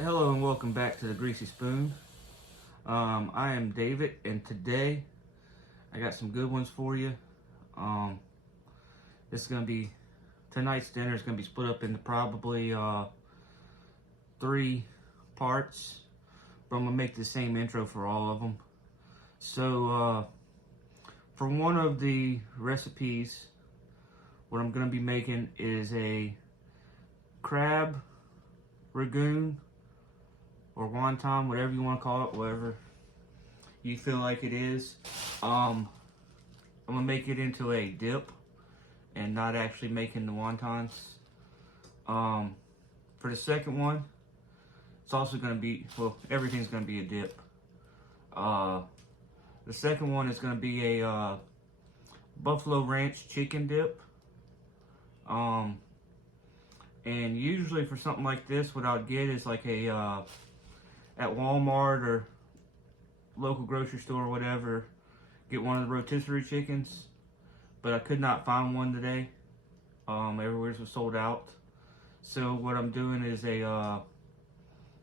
Hello and welcome back to the Greasy Spoon. I am David, and today I got some good ones for you. This is gonna be tonight's dinner is gonna be split up into probably 3 parts, but I'm gonna make the same intro for all of them. So for one of the recipes, what I'm gonna be making is a crab ragoon or wonton, whatever you want to call it, whatever you feel like it is. I'm gonna make it into a dip and not actually making the wontons. For the second one, it's also gonna be, well, everything's gonna be a dip. The second one is gonna be a buffalo ranch chicken dip. And usually for something like this, what I'd get is like a at Walmart or local grocery store or whatever, get one of the rotisserie chickens, but I could not find one today. Everywhere was sold out. So what I'm doing is I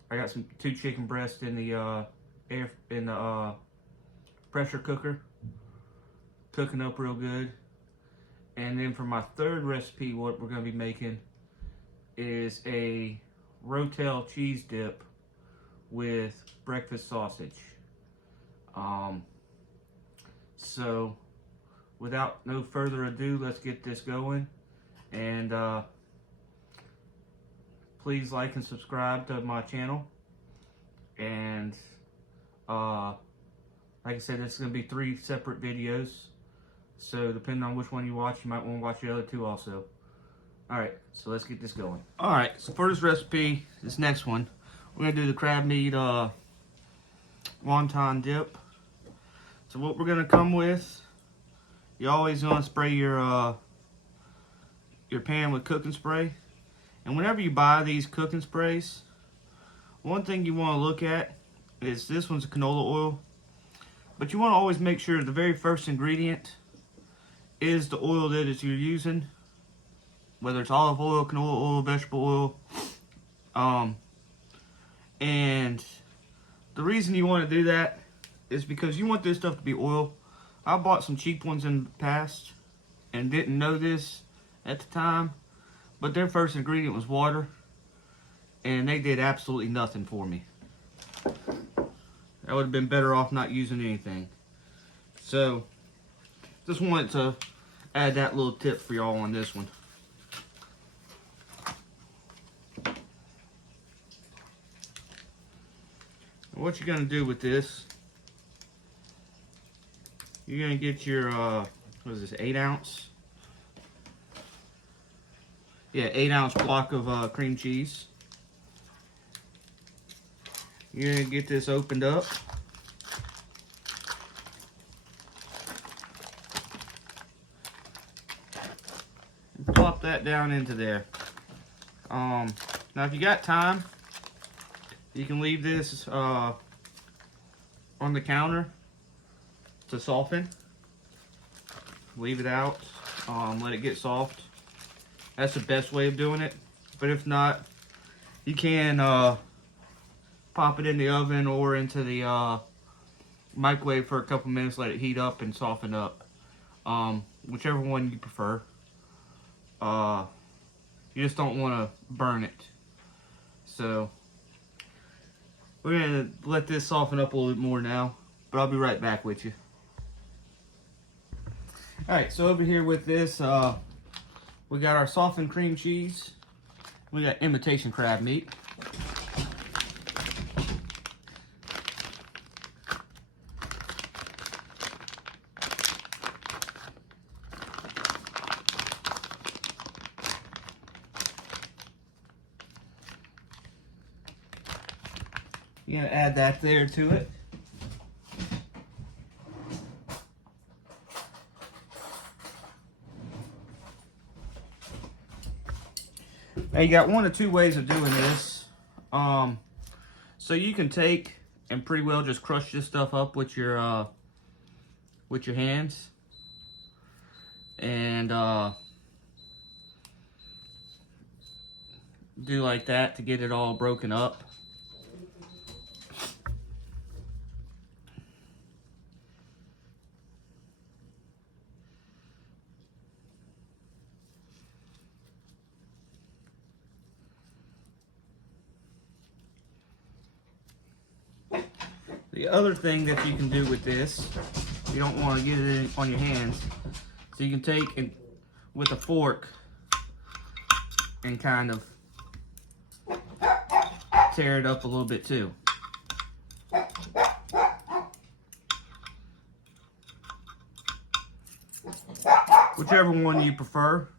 got 2 chicken breasts in the pressure cooker, cooking up real good. And then for my third recipe, what we're gonna be making is a Rotel cheese dip with breakfast sausage. So without no further ado, let's get this going. And please like and subscribe to my channel. And like I said, this is going to be 3 separate videos. So depending on which one you watch, you might want to watch the other 2 also. Alright, so let's get this going. Alright, so for this recipe, this next one, we're going to do the crab meat wonton dip. So what we're going to come with, you always want to spray your pan with cooking spray. And whenever you buy these cooking sprays, one thing you want to look at is this one's a canola oil. But you want to always make sure the very first ingredient is the oil that you're using. Whether it's olive oil, canola oil, vegetable oil. And the reason you want to do that is because you want this stuff to be oil. I bought some cheap ones in the past and didn't know this at the time, but their first ingredient was water, and they did absolutely nothing for me. I would have been better off not using anything. So just wanted to add that little tip for y'all on this one. What you're gonna do with this, you're gonna get your what is this, 8 ounce? Yeah, 8 ounce block of cream cheese. You're gonna get this opened up. And plop that down into there. Now if you got time, you can leave this on the counter to soften. Leave it out, let it get soft. That's the best way of doing it. But if not, you can pop it in the oven or into the microwave for a couple minutes, let it heat up and soften up. Whichever one you prefer. You just don't want to burn it. So we're going to let this soften up a little bit more now, but I'll be right back with you. Alright, so over here with this, we got our softened cream cheese. We got imitation crab meat. You're going to add that there to it. Now you got 1 or 2 ways of doing this. So you can take and pretty well just crush this stuff up with your hands. And do like that to get it all broken up. The other thing that you can do with this, you don't want to get it on your hands, so you can take and with a fork and kind of tear it up a little bit too. Whichever one you prefer.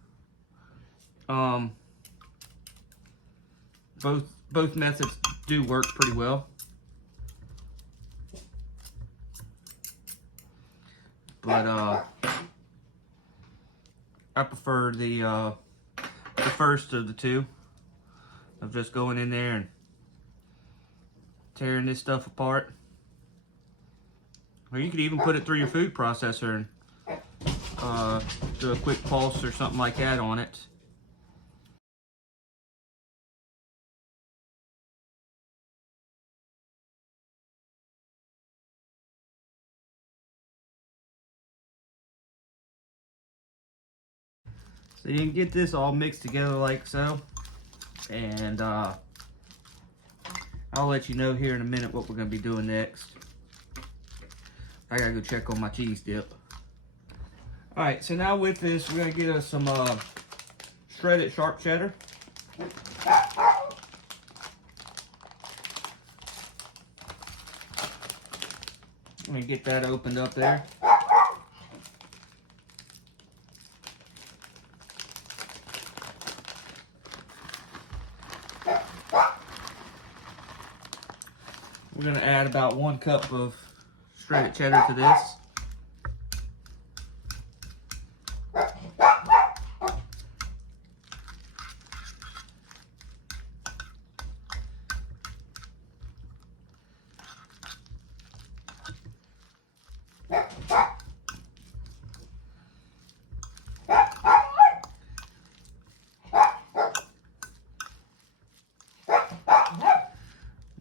Both methods do work pretty well. But I prefer the first of the two, of just going in there and tearing this stuff apart. Or you could even put it through your food processor and do a quick pulse or something like that on it. So you can get this all mixed together like so, and I'll let you know here in a minute what we're going to be doing next. I gotta go check on my cheese dip. Alright, so now with this, we're going to get us some shredded sharp cheddar. Let me get that opened up there. We're going to add about 1 cup of shredded cheddar to this.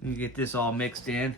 You get this all mixed in.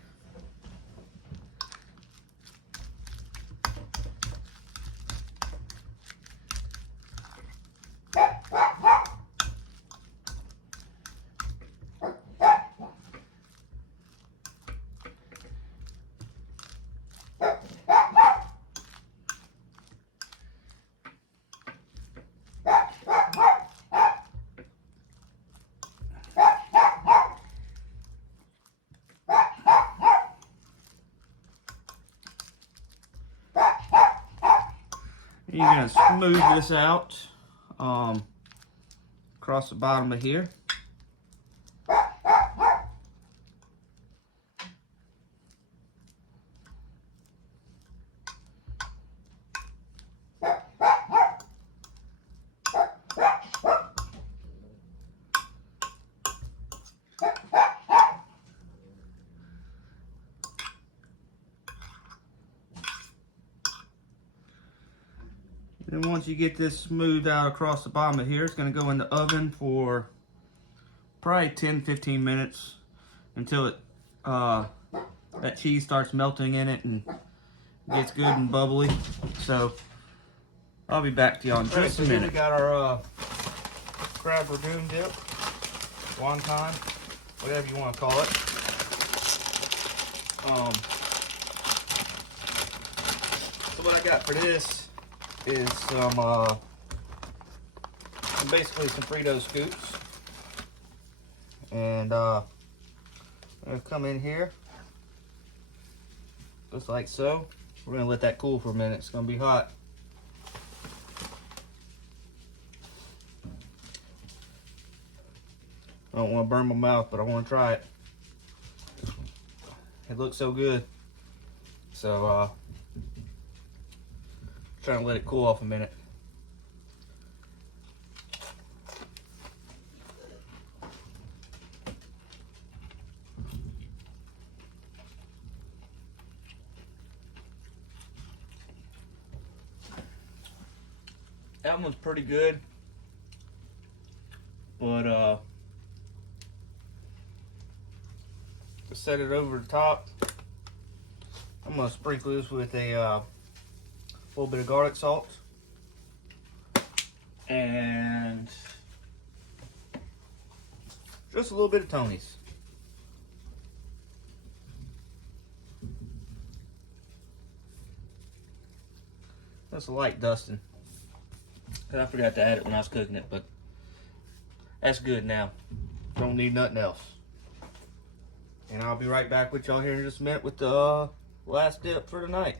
You're going to smooth this out across the bottom of here. And once you get this smoothed out across the bottom of here, it's going to go in the oven for probably 10-15 minutes until it that cheese starts melting in it and gets good and bubbly. So I'll be back to y'all in just a minute. We got our crab ragoon dip, wonton, whatever you want to call it. So what I got for this is basically some Frito scoops, and I'm gonna come in here just like so. We're gonna let that cool for a minute. It's gonna be hot. I don't want to burn my mouth, but I want to try it. It looks so good. So trying to let it cool off a minute. That one's pretty good, but to set it over the top, I'm gonna sprinkle this with a little bit of garlic salt and just a little bit of Tony's. Just a light dusting. Cause I forgot to add it when I was cooking it, but that's good now. Don't need nothing else. And I'll be right back with y'all here in just a minute with the last dip for tonight.